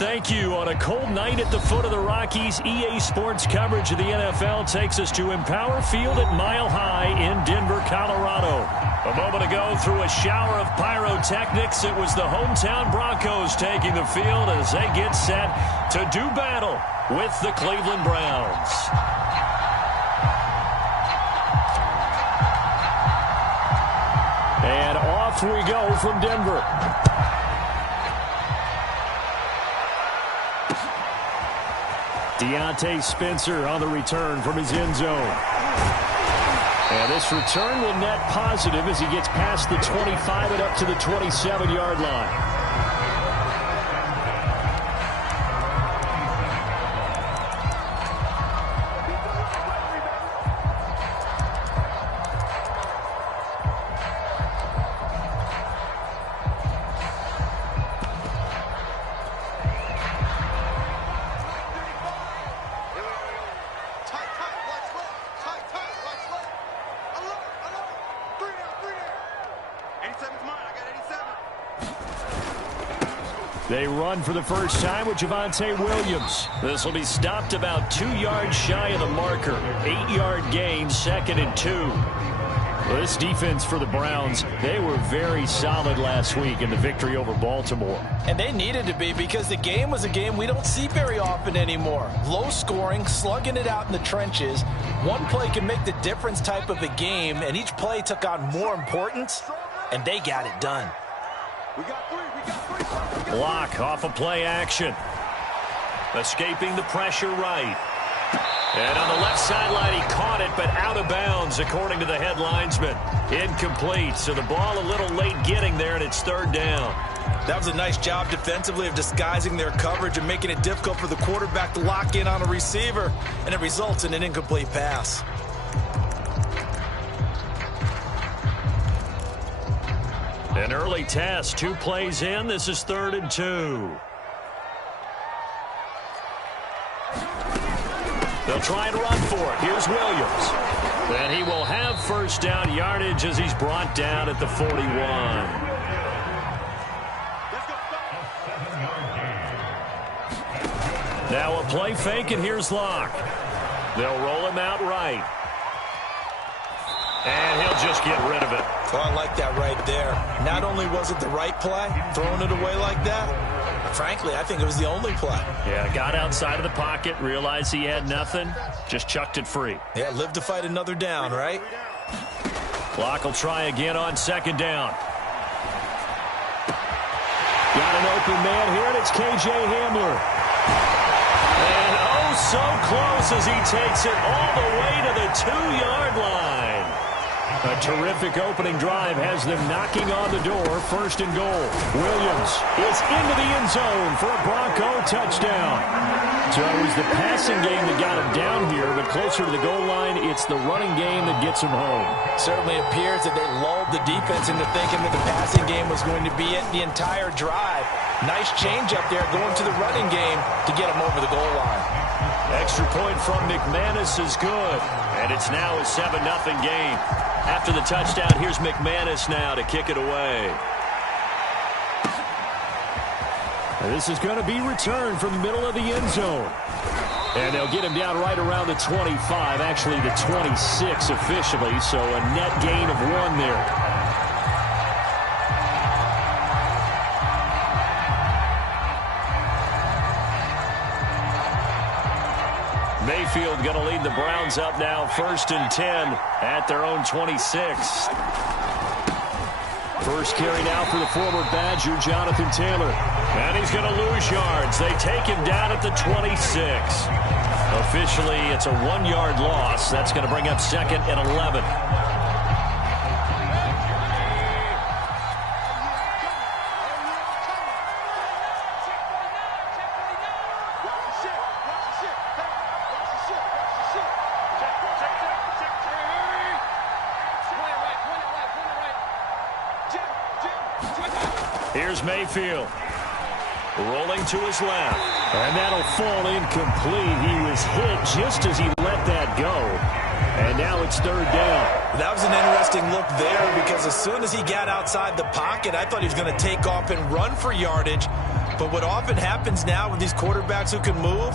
thank you. On a cold night at the foot of the Rockies, EA Sports coverage of the NFL takes us to Empower Field at Mile High in Denver, Colorado. A moment ago, through a shower of pyrotechnics, it was the hometown Broncos taking the field as they get set to do battle with the Cleveland Browns. And off we go from Denver. Deontay Spencer on the return from his end zone. And this return will net positive as he gets past the 25 and up to the 27-yard line. They run for the first time with Javonte Williams. This will be stopped about 2 yards shy of the marker. 8-yard gain, 2nd and 2. Well, this defense for the Browns, they were very solid last week in the victory over Baltimore. And they needed to be because the game was a game we don't see very often anymore. Low scoring, slugging it out in the trenches. One play can make the difference type of a game, and each play took on more importance, and they got it done. Block off of play action. Escaping the pressure right. And on the left sideline, he caught it, but out of bounds, according to the head linesman. Incomplete, so the ball a little late getting there, and it's 3rd down. That was a nice job defensively of disguising their coverage and making it difficult for the quarterback to lock in on a receiver, and it results in an incomplete pass. An early test, 2 plays in. This is 3rd and 2. They'll try and run for it. Here's Williams. And he will have first down yardage as he's brought down at the 41. Now a play fake, and here's Locke. They'll roll him out right. And he'll just get rid of it. Oh, I like that right there. Not only was it the right play, throwing it away like that, frankly, I think it was the only play. Yeah, got outside of the pocket, realized he had nothing, just chucked it free. Yeah, live to fight another down, right? Clock will try again on 2nd down. Got an open man here, and it's K.J. Hamler. And oh, so close as he takes it all the way to the 2-yard line. A terrific opening drive has them knocking on the door. 1st and goal. Williams is into the end zone for a Bronco touchdown. So it was the passing game that got him down here, but closer to the goal line, it's the running game that gets him home. Certainly appears that they lulled the defense into thinking that the passing game was going to be it the entire drive. Nice change up there going to the running game to get him over the goal line. Extra point from McManus is good, and it's now a 7-0 game. After the touchdown, here's McManus now to kick it away. This is going to be returned from the middle of the end zone. And they'll get him down right around the 25, actually the 26 officially, so a net gain of 1 there. Mayfield going to lead the Browns up now, 1st and 10 at their own 26. First carry now for the former Badger, Jonathan Taylor. And he's going to lose yards. They take him down at the 26. Officially, it's a 1-yard loss. That's going to bring up 2nd and 11. Here's Mayfield. Rolling to his left. And that'll fall incomplete. He was hit just as he let that go. And now it's 3rd down. That was an interesting look there because as soon as he got outside the pocket, I thought he was going to take off and run for yardage. But what often happens now with these quarterbacks who can move,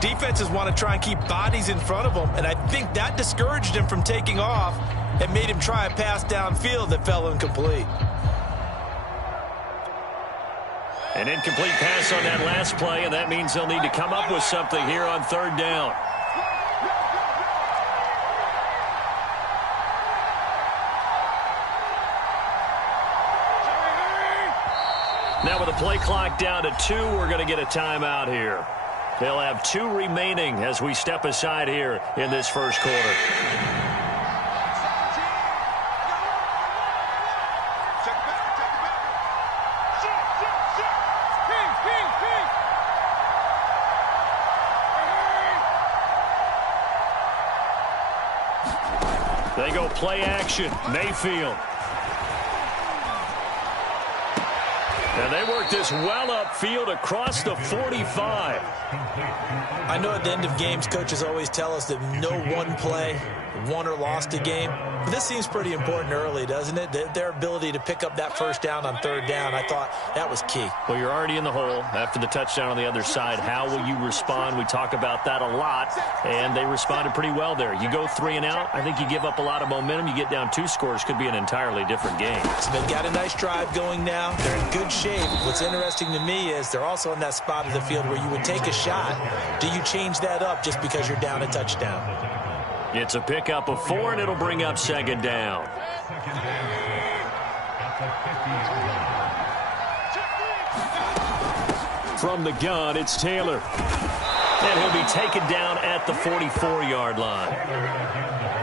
defenses want to try and keep bodies in front of them, and I think that discouraged him from taking off and made him try a pass downfield that fell incomplete. An incomplete pass on that last play, and that means they'll need to come up with something here on third down. Now with the play clock down to 2, we're going to get a timeout here. They'll have 2 remaining as we step aside here in this first quarter. They go play action. Mayfield. And they work this well upfield across the 45. I know at the end of games, coaches always tell us that no one play won or lost a game. But this seems pretty important early, doesn't it? Their ability to pick up that first down on third down, I thought that was key. Well, you're already in the hole after the touchdown on the other side. How will you respond? We talk about that a lot, and they responded pretty well there. You go 3 and out, I think you give up a lot of momentum. You get down 2 scores, could be an entirely different game. So they've got a nice drive going now. They're in good shape. What's interesting to me is they're also in that spot of the field where you would take a shot. Do you change that up just because you're down a touchdown? It's a pickup of 4, and it'll bring up second down. From the gun, it's Taylor. And he'll be taken down at the 44-yard line.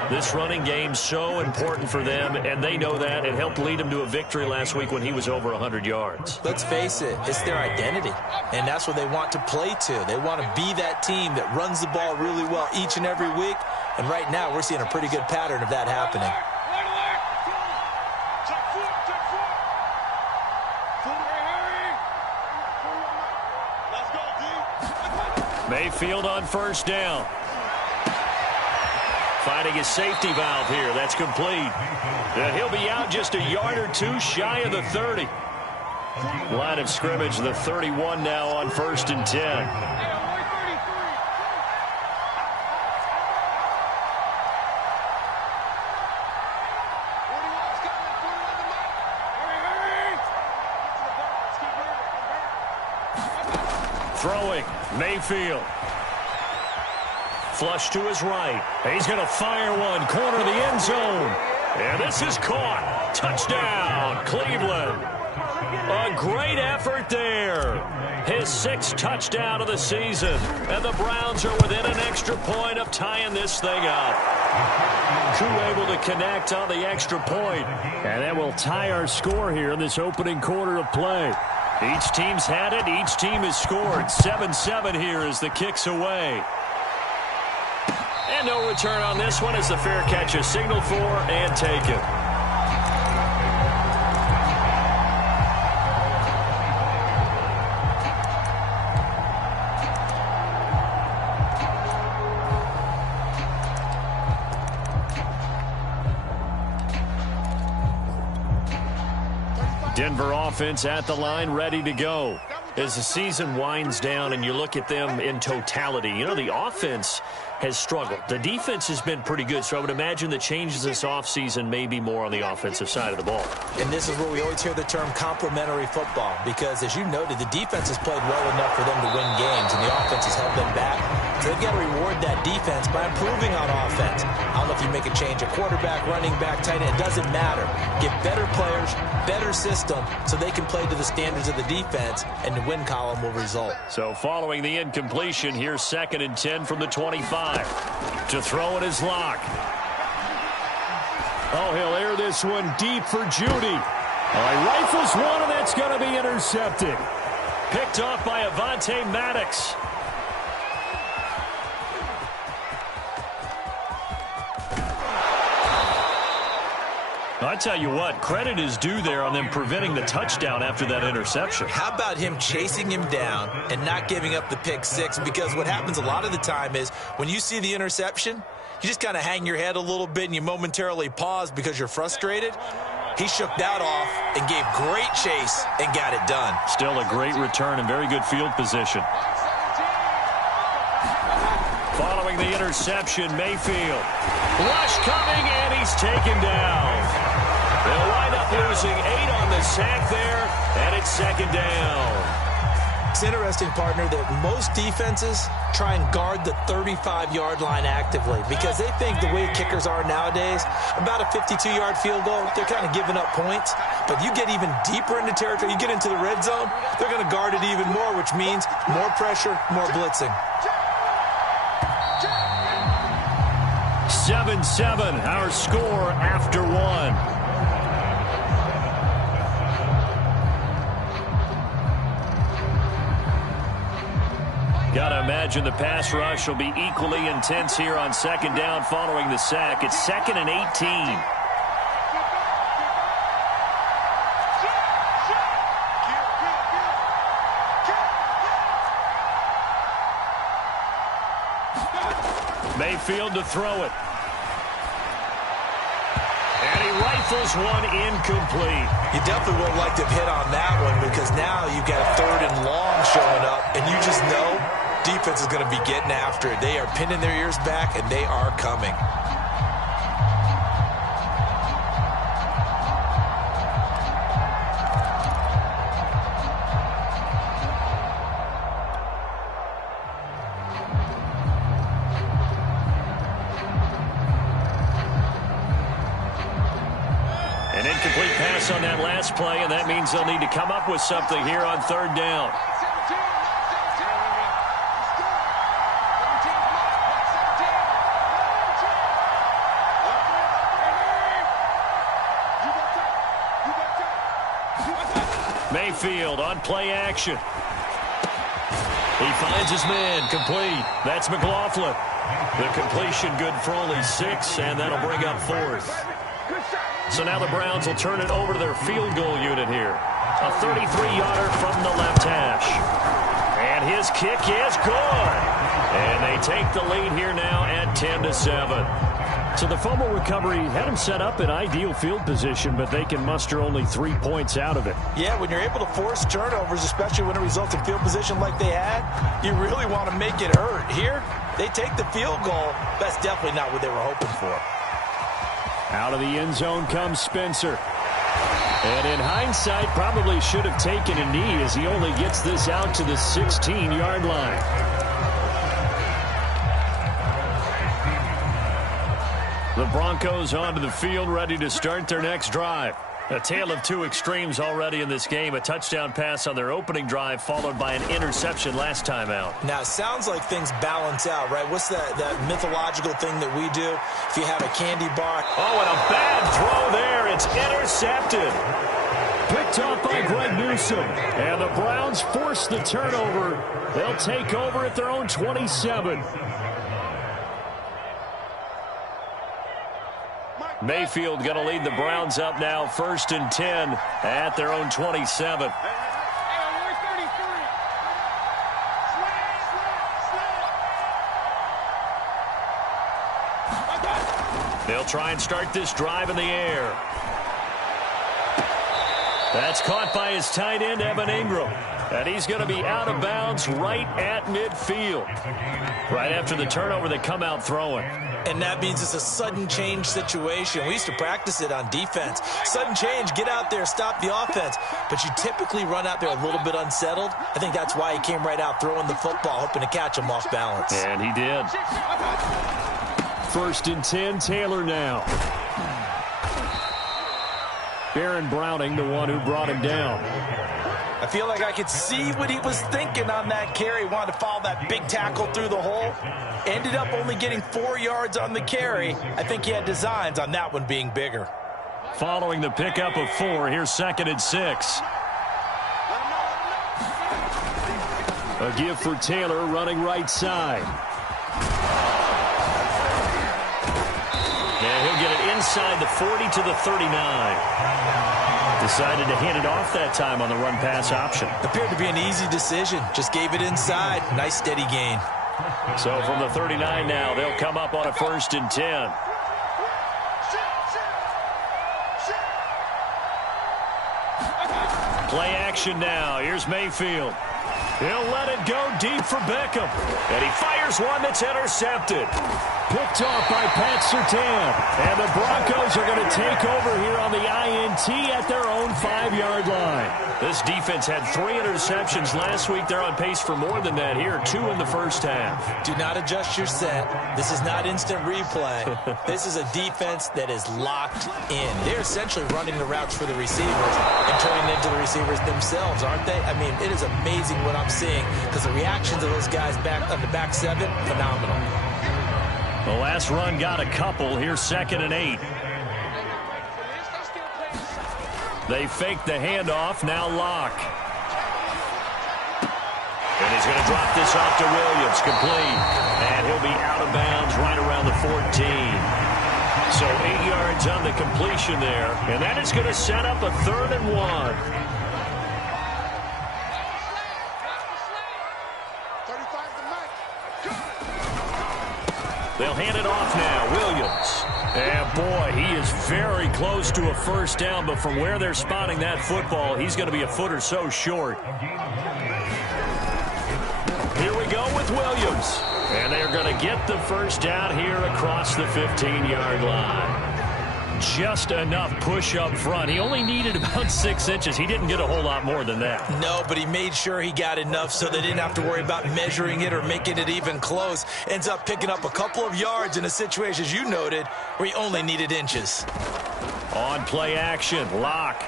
This running game's so important for them, and they know that. It helped lead them to a victory last week when he was over 100 yards. Let's face it, it's their identity, and that's what they want to play to. They want to be that team that runs the ball really well each and every week, and right now we're seeing a pretty good pattern of that happening. Mayfield on first down. Finding a safety valve here. That's complete. And he'll be out just a yard or 2 shy of the 30. Line of scrimmage, the 31 now on 1st and 10. Throwing, Mayfield. Flush to his right. He's going to fire one, corner of the end zone. And this is caught. Touchdown, Cleveland. A great effort there. His 6th touchdown of the season. And the Browns are within an extra point of tying this thing up. Koo able to connect on the extra point. And that will tie our score here in this opening quarter of play. Each team's had it. Each team has scored. 7-7 here as the kick's away. And no return on this one as the fair catch is signaled for and taken. Denver offense at the line, ready to go. As the season winds down and you look at them in totality, you know, the offense has struggled. The defense has been pretty good, so I would imagine the changes this offseason may be more on the offensive side of the ball. And this is where we always hear the term complementary football, because as you noted, the defense has played well enough for them to win games, and the offense has held them back. So they've got to reward that defense by improving on offense. I don't know if you make a change, a quarterback, running back, tight end, it doesn't matter. Get better players, better system, so they can play to the standards of the defense, and the win column will result. So following the incompletion, here's 2nd and 10 from the 25. To throw it is Locke. Oh, he'll air this one deep for Judy. He rifles one, and that's going to be intercepted. Picked off by Avonte Maddox. I tell you what, credit is due there on them preventing the touchdown after that interception. How about him chasing him down and not giving up the pick 6? Because what happens a lot of the time is when you see the interception, you just kind of hang your head a little bit and you momentarily pause because you're frustrated. He shook that off and gave great chase and got it done. Still a great return and very good field position. Following the interception, Mayfield. Rush coming, and he's taken down. They'll wind up losing 8 on the sack there, and it's second down. It's interesting, partner, that most defenses try and guard the 35-yard line actively because they think the way kickers are nowadays, about a 52-yard field goal, they're kind of giving up points. But you get even deeper into territory, you get into the red zone, they're going to guard it even more, which means more pressure, more blitzing. 7-7, our score after 1. Got to imagine the pass rush will be equally intense here on second down following the sack. It's 2nd and 18. Mayfield to throw it. And he rifles one incomplete. You definitely would like to have hit on that one because now you've got a 3rd and long showing up, and you just know defense is going to be getting after it. They are pinning their ears back, and they are coming. An incomplete pass on that last play, and that means they'll need to come up with something here on 3rd down. Mayfield on play action. He finds his man, complete. That's McLaughlin. The completion good for only 6, and that'll bring up 4th. So now the Browns will turn it over to their field goal unit here. A 33-yarder from the left hash. And his kick is good. And they take the lead here now at 10-7. So the fumble recovery had him set up in ideal field position, but they can muster only 3 points out of it. Yeah, when you're able to force turnovers, especially when it results in field position like they had, you really want to make it hurt. Here, they take the field goal. That's definitely not what they were hoping for. Out of the end zone comes Spencer. And in hindsight, probably should have taken a knee as he only gets this out to the 16-yard line. The Broncos onto the field, ready to start their next drive. A tale of 2 extremes already in this game. A touchdown pass on their opening drive, followed by an interception last time out. Now, it sounds like things balance out, right? What's that mythological thing that we do? If you have a candy bar. Oh, and a bad throw there. It's intercepted. Picked up by Greg Newsome. And the Browns force the turnover. They'll take over at their own 27. Mayfield going to lead the Browns up now, 1st and 10 at their own 27. They'll try and start this drive in the air. That's caught by his tight end, Evan Ingram. And he's going to be out of bounds right at midfield. Right after the turnover, they come out throwing. And that means it's a sudden change situation. We used to practice it on defense. Sudden change, get out there, stop the offense. But you typically run out there a little bit unsettled. I think that's why he came right out throwing the football, hoping to catch him off balance. And he did. 1st and 10, Taylor now. Baron Browning, the one who brought him down. I feel like I could see what he was thinking on that carry. Wanted to follow that big tackle through the hole. Ended up only getting 4 yards on the carry. I think he had designs on that one being bigger. Following the pickup of 4, here's 2nd and 6. A give for Taylor running right side. And he'll get it inside the 40 to the 39. Decided to hand it off that time on the run-pass option. Appeared to be an easy decision. Just gave it inside. Nice steady gain. So from the 39 now, they'll come up on a 1st and 10. action now. Here's Mayfield. He'll let it go deep for Beckham. And he fires one that's intercepted. Picked off by Pat Surtain. And the Broncos are going to take over here on the INT at their own 5-yard line. This defense had 3 interceptions last week. They're on pace for more than that here. 2 in the first half. Do not adjust your set. This is not instant replay. This is a defense that is locked in. They're essentially running the routes for the receivers and turning into the receivers themselves, aren't they? I mean, it is amazing what I'm seeing because the reactions of those guys back on the back 7, phenomenal. The last run got a couple. Here's 2nd and 8. They fake the handoff. Now Locke. And he's going to drop this off to Williams. Complete. And he'll be out of bounds right around the 14. So 8 yards on the completion there. And that is going to set up a 3rd and 1. They'll hand it off now. Williams. And, boy, he is very close to a first down, but from where they're spotting that football, he's going to be a foot or so short. Here we go with Williams. And they're going to get the first down here across the 15-yard line. Just enough push up front. He only needed about 6 inches. He didn't get a whole lot more than that. No, but he made sure he got enough so they didn't have to worry about measuring it or making it even close. Ends up picking up a couple of yards in a situation, as you noted, where he only needed inches. On play action, Locke.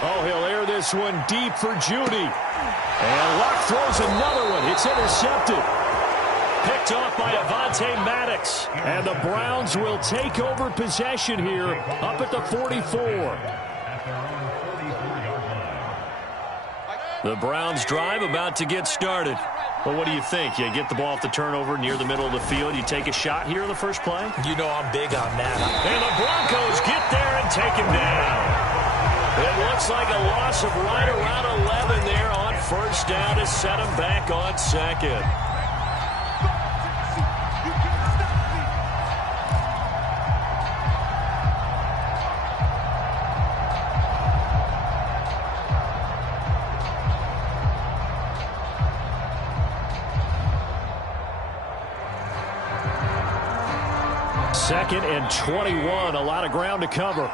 Oh, he'll air this one deep for Judy. And Locke throws another one. It's intercepted. Picked off by Avonte Maddox. And the Browns will take over possession here up at the 44. The Browns drive about to get started. Well, what do you think? You get the ball off the turnover near the middle of the field. You take a shot here in the first play? You know I'm big on that. And the Broncos get there and take him down. It looks like a loss of right around 11 there on first down to set him back on 2nd. Second and 21, a lot of ground to cover.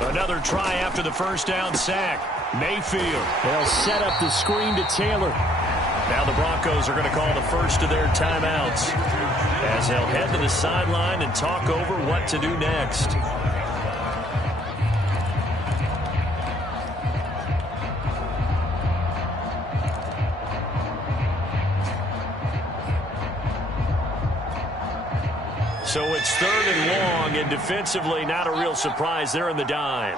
Another try after the first down sack. Mayfield. They'll set up the screen to Taylor. Now the Broncos are going to call the first of their timeouts as they'll head to the sideline and talk over what to do next. So it's 3rd and long, and defensively not a real surprise. They're in the dime.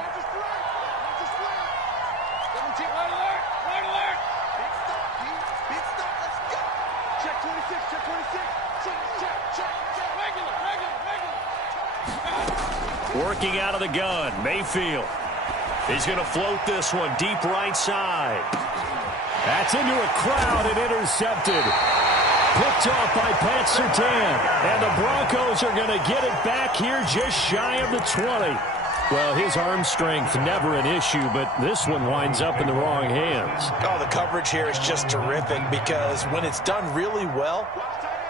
Working out of the gun, Mayfield. He's going to float this one deep right side. That's into a crowd and intercepted. Picked off by Pat Surtain. And the Broncos are going to get it back here just shy of the 20. Well, his arm strength, never an issue, but this one winds up in the wrong hands. Oh, the coverage here is just terrific because when it's done really well,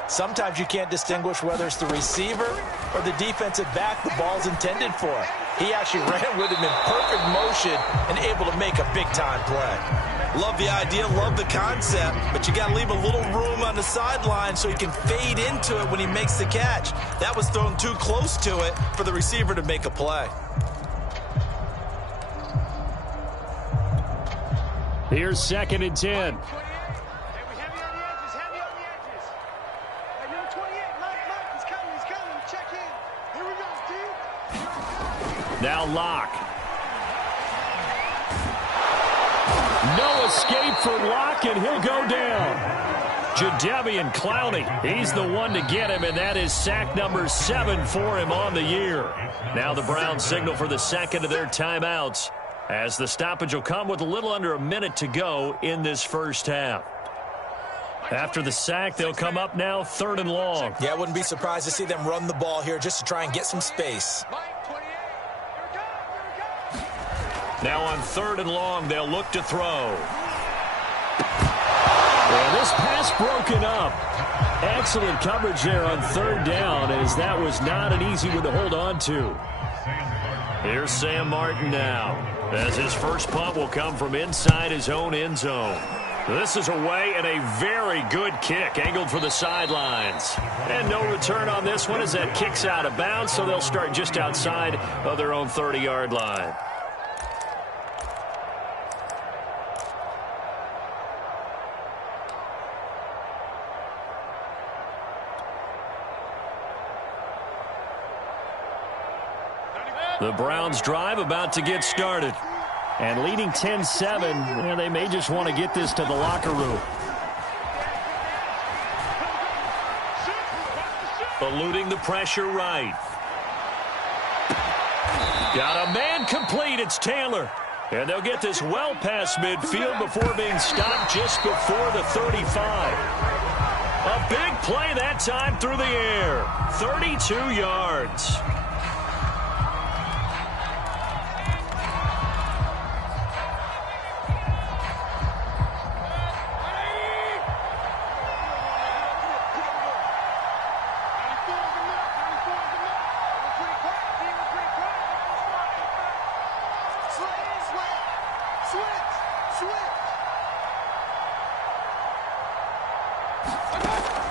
sometimes you can't distinguish whether it's the receiver or the defensive back the ball's intended for. He actually ran with him in perfect motion and able to make a big-time play. Love the idea, love the concept, but you got to leave a little room on the sideline so he can fade into it when he makes the catch. That was thrown too close to it for the receiver to make a play. Here's 2nd and 10. Now Locke. No escape for Locke, and he'll go down. Jadeveon Clowney, he's the one to get him, and that is sack number 7 for him on the year. Now the Browns signal for the second of their timeouts, as the stoppage will come with a little under a minute to go in this first half. After the sack, they'll come up now 3rd and long. Yeah, I wouldn't be surprised to see them run the ball here just to try and get some space. Now on 3rd and long, they'll look to throw. And this pass broken up. Excellent coverage there on 3rd down, as that was not an easy one to hold on to. Here's Sam Martin now, as his first punt will come from inside his own end zone. This is away and a very good kick, angled for the sidelines. And no return on this one as that kicks out of bounds, so they'll start just outside of their own 30-yard line. The Browns drive about to get started. And leading 10-7, they may just want to get this to the locker room. Eluding the pressure right. Got a man complete. It's Taylor. And they'll get this well past midfield before being stopped just before the 35. A big play that time through the air. 32 yards.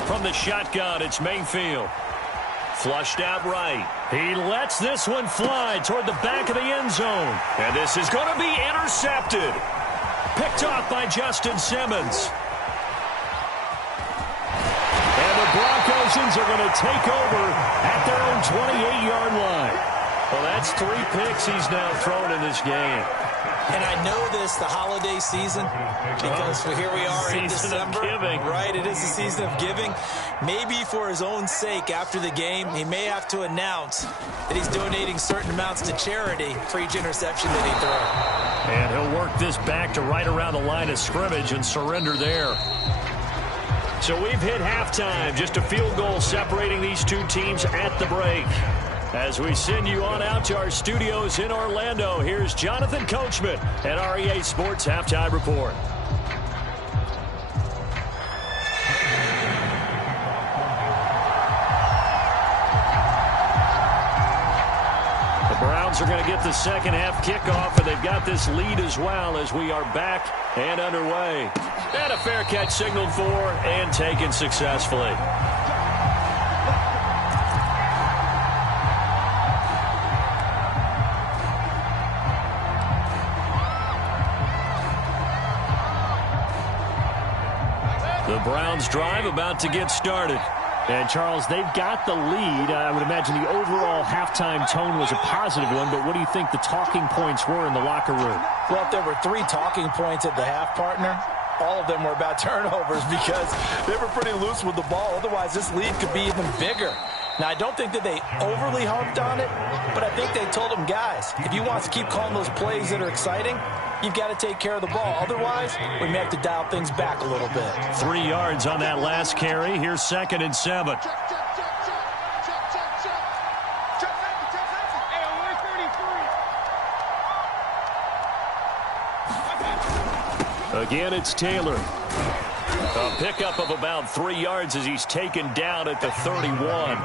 From the shotgun, it's Mayfield. Flushed out right. He lets this one fly toward the back of the end zone. And this is going to be intercepted. Picked off by Justin Simmons. And the Broncos are going to take over at their own 28-yard line. Well, that's 3 picks he's now thrown in this game. And I know this, the holiday season, because here we are in December. Right, it is the season of giving. Maybe for his own sake, after the game, he may have to announce that he's donating certain amounts to charity for each interception that he throws. And he'll work this back to right around the line of scrimmage and surrender there. So we've hit halftime. Just a field goal separating these two teams at the break. As we send you on out to our studios in Orlando, here's Jonathan Coachman at REA Sports Halftime Report. The Browns are going to get the second half kickoff, and they've got this lead as well as we are back and underway. And a fair catch signaled for and taken successfully. The Browns drive about to get started. And, Charles, they've got the lead. I would imagine the overall halftime tone was a positive one, but what do you think the talking points were in the locker room? Well, if there were 3 talking points at the half, partner, all of them were about turnovers because they were pretty loose with the ball. Otherwise, this lead could be even bigger. Now, I don't think that they overly harped on it, but I think they told them, guys, if you want to keep calling those plays that are exciting, you've got to take care of the ball. Otherwise, we may have to dial things back a little bit. 3 yards on that last carry. Here's 2nd and 7. Again, it's Taylor. A pickup of about 3 yards as he's taken down at the 31.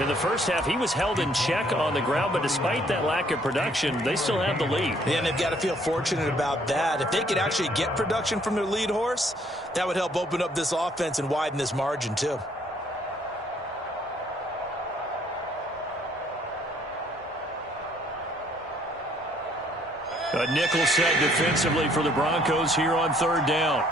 In the first half, he was held in check on the ground, but despite that lack of production, they still have the lead. Yeah, and they've got to feel fortunate about that. If they could actually get production from their lead horse, that would help open up this offense and widen this margin, too. A nickel set defensively for the Broncos here on 3rd down.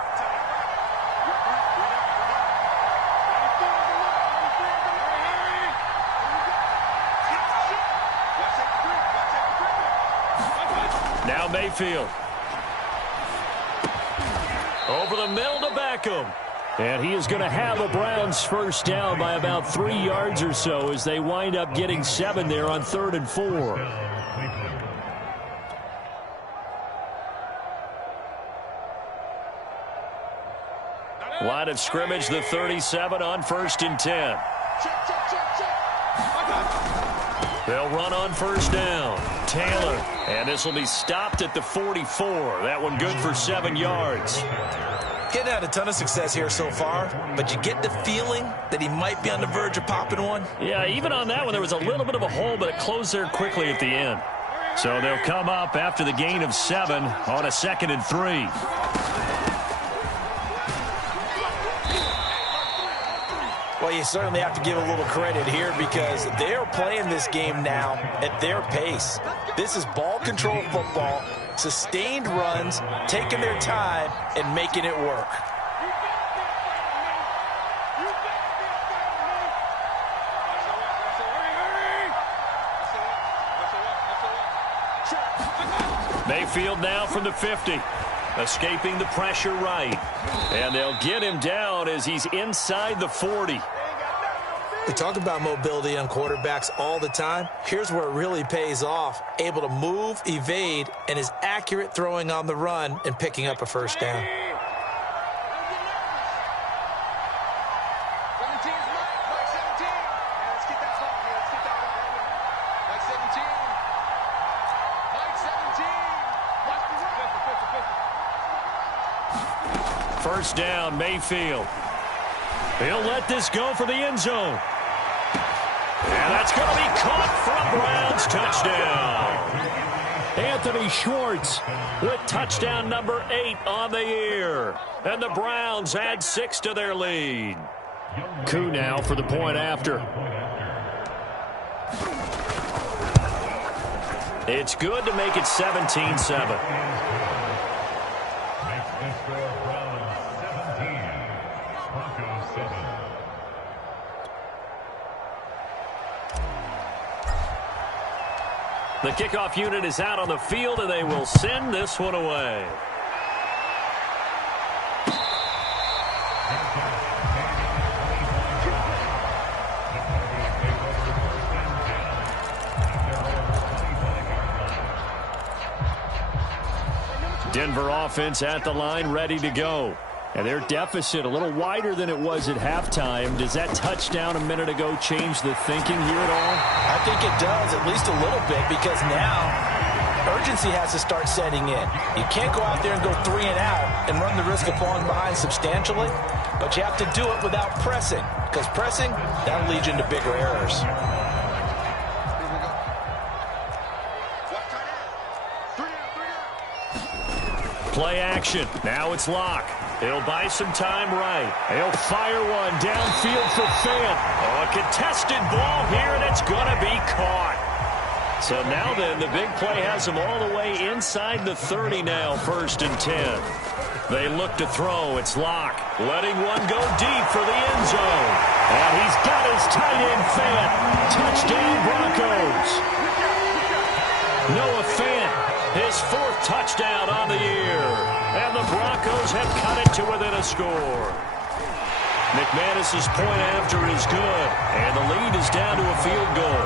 Now Mayfield. Over the middle to Beckham. And he is going to have a Browns first down by about 3 yards or so as they wind up getting 7 there on 3rd and 4. Line of scrimmage, the 37 on 1st and 10. They'll run on first down. Taylor. And this will be stopped at the 44. That one good for 7 yards. Getting had a ton of success here so far, but you get the feeling that he might be on the verge of popping one. Yeah, even on that one, there was a little bit of a hole, but it closed there quickly at the end. So they'll come up after the gain of 7 on a 2nd and 3. Well, you certainly have to give a little credit here because they're playing this game now at their pace. This is ball control football, sustained runs, taking their time, and making it work. Mayfield now from the 50. Escaping the pressure right. And they'll get him down as he's inside the 40. We talk about mobility on quarterbacks all the time. Here's where it really pays off. Able to move, evade, and is accurate throwing on the run and picking up a first down. First down, Mayfield. He'll let this go for the end zone. And that's going to be caught for a Browns touchdown. Anthony Schwartz with touchdown number 8 on the year. And the Browns add 6 to their lead. Koo now for the point after. It's good to make it 17-7. The kickoff unit is out on the field, and they will send this one away. Denver offense at the line, ready to go. And their deficit a little wider than it was at halftime. Does that touchdown a minute ago change the thinking here at all? I think it does, at least a little bit, because now urgency has to start setting in. You can't go out there and go 3 and out and run the risk of falling behind substantially, but you have to do it without pressing, because pressing, that'll lead you into bigger errors. Play action. Now it's Locke. He'll buy some time right. He'll fire one downfield for Fant. Oh, a contested ball here, and it's going to be caught. So now then, the big play has him all the way inside the 30 now, 1st and 10. They look to throw. It's Locke. Letting one go deep for the end zone. And he's got his tight end, Fant. Touchdown, Broncos. Noah Fant, his 4th touchdown on the year. And the Broncos have cut it to within a score. McManus's point after is good. And the lead is down to a field goal.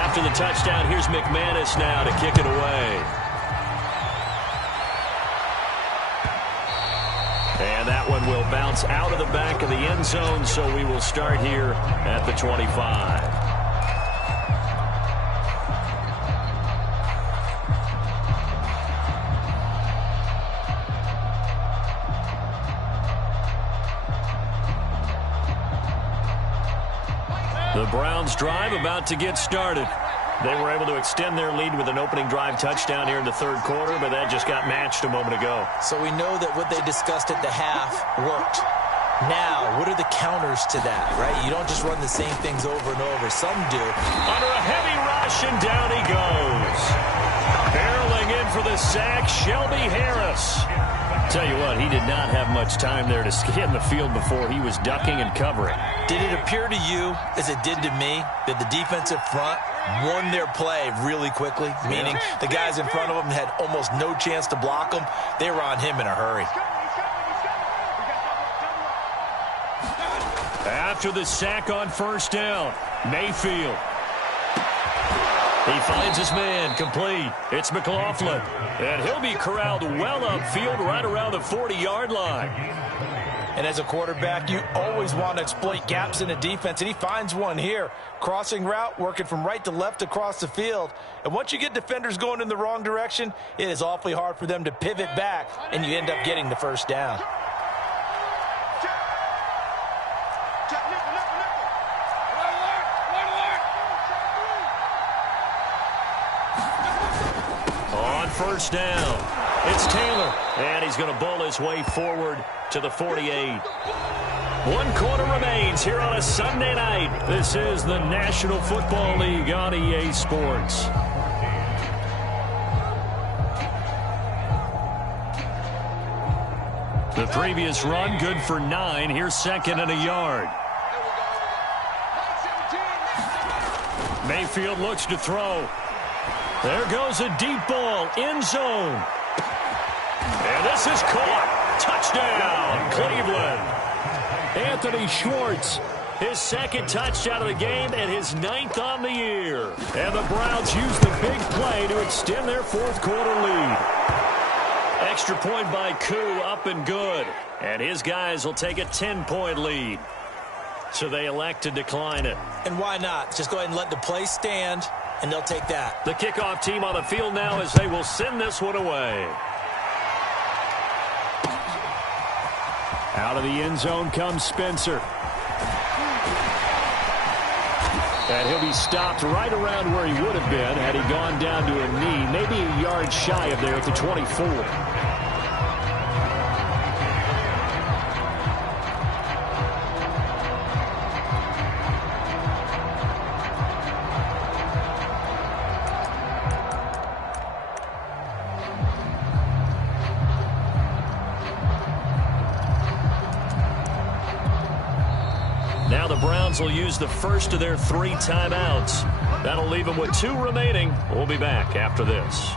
After the touchdown, here's McManus now to kick it away. And that one will bounce out of the back of the end zone, so we will start here at the 25. The Browns drive about to get started. They were able to extend their lead with an opening drive touchdown here in the 3rd quarter, but that just got matched a moment ago. So we know that what they discussed at the half worked. Now, what are the counters to that, right? You don't just run the same things over and over. Some do. Under a heavy rush, and down he goes. Barreling in for the sack, Shelby Harris. Tell you what, he did not have much time there to scan the field before he was ducking and covering. Did it appear to you, as it did to me, that the defensive front won their play really quickly? Meaning the guys in front of them had almost no chance to block them. They were on him in a hurry. After the sack on 1st down, Mayfield. He finds his man, complete. It's McLaughlin. And he'll be corralled well upfield right around the 40-yard line. And as a quarterback, you always want to exploit gaps in the defense, and he finds one here. Crossing route, working from right to left across the field. And once you get defenders going in the wrong direction, it is awfully hard for them to pivot back, and you end up getting the first down. On first down, it's Taylor, and he's going to bowl his way forward to the 48. 1 quarter remains here on a Sunday night. This is the National Football League on EA Sports. The previous run, good for 9. Here's 2nd and a yard. Mayfield looks to throw. There goes a deep ball, end zone. And this is caught. Touchdown, Cleveland. Anthony Schwartz, his 2nd touchdown of the game and his 9th on the year. And the Browns use the big play to extend their 4th quarter lead. Extra point by Koo, up and good. And his guys will take a 10-point lead. So they elect to decline it. And why not? Just go ahead and let the play stand, and they'll take that. The kickoff team on the field now as they will send this one away. Out of the end zone comes Spencer. And he'll be stopped right around where he would have been had he gone down to a knee, maybe a yard shy of there at the 24. Now the Browns will use the first of their 3 timeouts. That'll leave them with 2 remaining. We'll be back after this.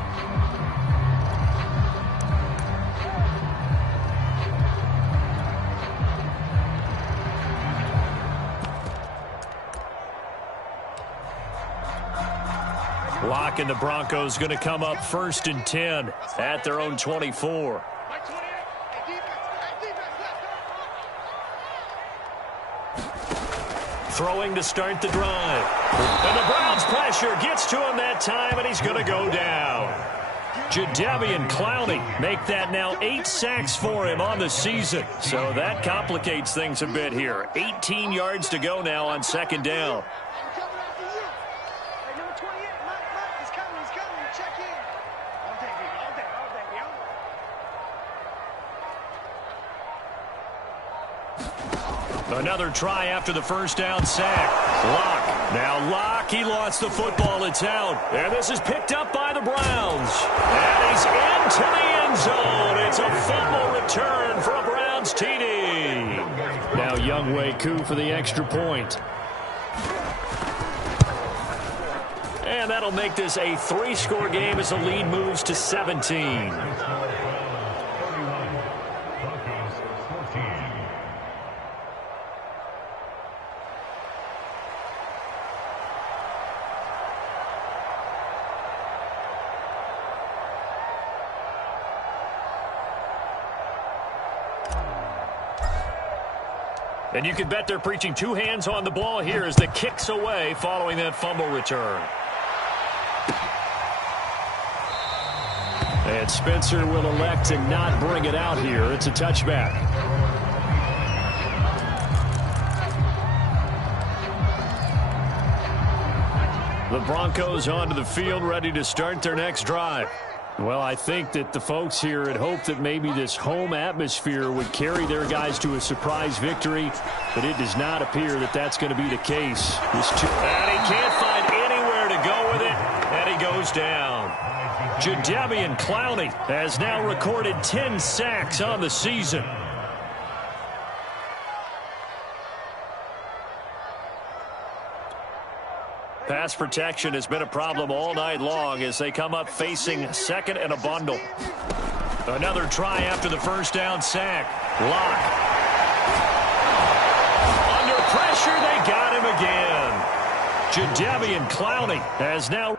Lock and the Broncos going to come up 1st and 10 at their own 24. Throwing to start the drive. And the Browns pressure gets to him that time, and he's going to go down. Jadeveon Clowney make that now 8 sacks for him on the season. So that complicates things a bit here. 18 yards to go now on 2nd down. Another try after the first down sack. Locke. Now Locke, he lost the football. It's out. And this is picked up by the Browns. And he's into the end zone. It's a fumble return for a Browns TD. Now Younghoe Koo for the extra point. And that'll make this a 3-score game as the lead moves to 17. And you can bet they're preaching 2 hands on the ball here as the kick's away following that fumble return. And Spencer will elect to not bring it out here. It's a touchback. The Broncos onto the field, ready to start their next drive. Well, I think that the folks here had hoped that maybe this home atmosphere would carry their guys to a surprise victory, but it does not appear that that's going to be the case. And he can't find anywhere to go with it, and he goes down. Jadeveon Clowney has now recorded 10 sacks on the season. Pass protection has been a problem all night long as they come up facing 2nd and a bundle. Another try after the first down sack. Locke. Under pressure, they got him again. Jadeveon Clowney has now...